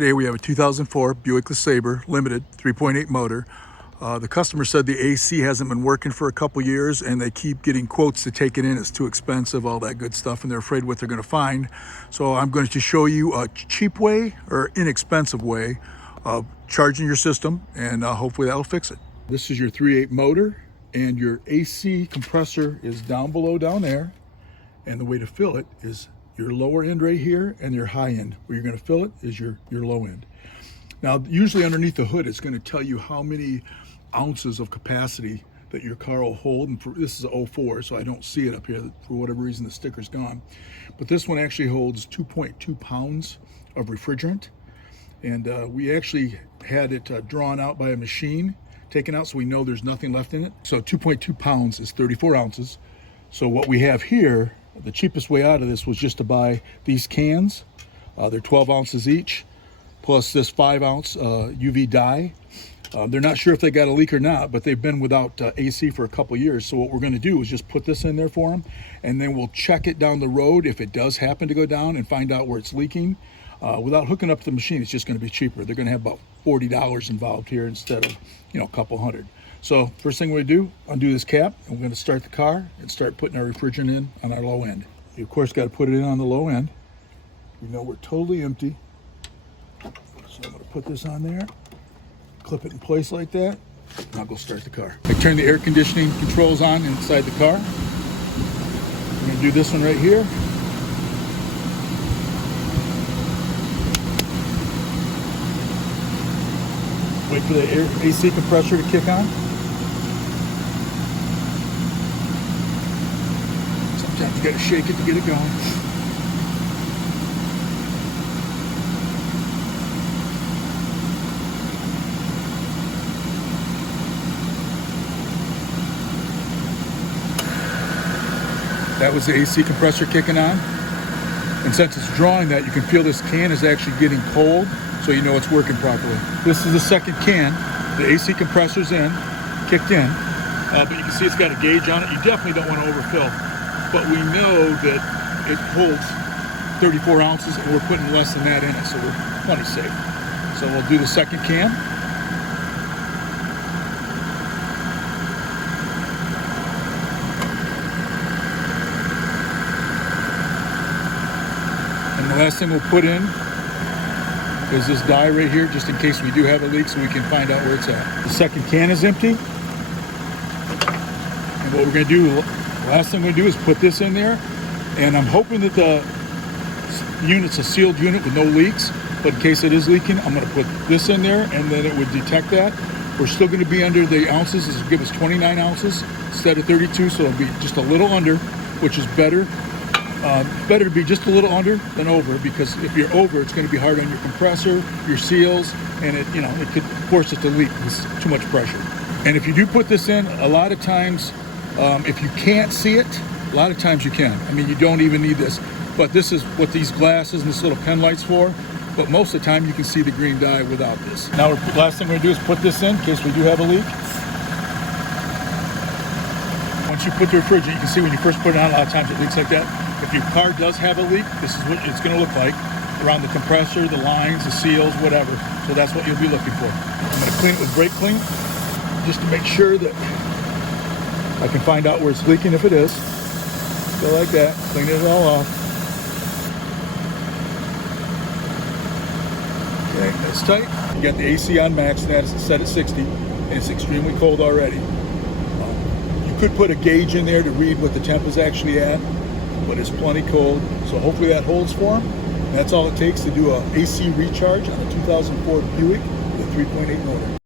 Today we have a 2004 Buick LeSabre Limited 3.8 motor. The customer said the AC hasn't been working for a couple years and they keep getting quotes to take it in. It's too expensive, all that good stuff, and they're afraid what they're going to find. So I'm going to show you a cheap way or inexpensive way of charging your system, and hopefully that'll fix it. This is your 3.8 motor, and your AC compressor is down below down there, and the way to fill it is your lower end right here and your high end. Where you're going to fill it is your low end. Now, usually underneath the hood, it's going to tell you how many ounces of capacity that your car will hold. And this is a 04, so I don't see it up here. For whatever reason, the sticker's gone. But this one actually holds 2.2 pounds of refrigerant. And we actually had it drawn out by a machine, taken out, so we know there's nothing left in it. So 2.2 pounds is 34 ounces. So what we have here, the cheapest way out of this was just to buy these cans. They're 12 ounces each, plus this 5-ounce UV dye. They're not sure if they got a leak or not, but they've been without AC for a couple years. So what we're going to do is just put this in there for them, and then we'll check it down the road if it does happen to go down and find out where it's leaking. Without hooking up to the machine, it's just going to be cheaper. They're going to have about $40 involved here instead of, a couple hundred. So first thing we're going to do, undo this cap, and we're going to start the car and start putting our refrigerant in on our low end. You of course got to put it in on the low end. We know we're totally empty. So I'm going to put this on there, clip it in place like that, and I'll go start the car. I turn the air conditioning controls on inside the car. I'm going to do this one right here. Wait for the AC compressor to kick on. Sometimes you got to shake it to get it going. That was the AC compressor kicking on. And since it's drawing that, you can feel this can is actually getting cold, so you know it's working properly. This is the second can. The AC compressor's in, kicked in, but you can see it's got a gauge on it. You definitely don't want to overfill, but we know that it holds 34 ounces, and we're putting less than that in it, so we're plenty safe. So we'll do the second can. And the last thing we'll put in is this dye right here, just in case we do have a leak, so we can find out where it's at. The second can is empty. And what we're going to do, the last thing we're going to do is put this in there. And I'm hoping that the unit's a sealed unit with no leaks, but in case it is leaking, I'm going to put this in there, and then it would detect that. We're still going to be under the ounces. This will give us 29 ounces instead of 32, so it'll be just a little under, which is better. Better to be just a little under than over, because if you're over, it's going to be hard on your compressor, your seals, and it could force it to leak. It's too much pressure. And if you do put this in, a lot of times, if you can't see it, a lot of times you can. I mean, you don't even need this, but this is what these glasses and this little pen light's for. But most of the time, you can see the green dye without this. Now, last thing we're going to do is put this in case we do have a leak. Once you put the refrigerant, you can see when you first put it on, a lot of times it leaks like that. If your car does have a leak, this is what it's going to look like around the compressor, the lines, the seals, whatever. So that's what you'll be looking for. I'm going to clean it with brake clean just to make sure that I can find out where it's leaking if it is. Go like that, clean it all off. Okay, that's tight. You got the AC on max, and that's set at 60, and it's extremely cold already. You could put a gauge in there to read what the temp is actually at, but it's plenty cold, so hopefully that holds for them. And that's all it takes to do a AC recharge on a 2004 Buick with a 3.8 motor.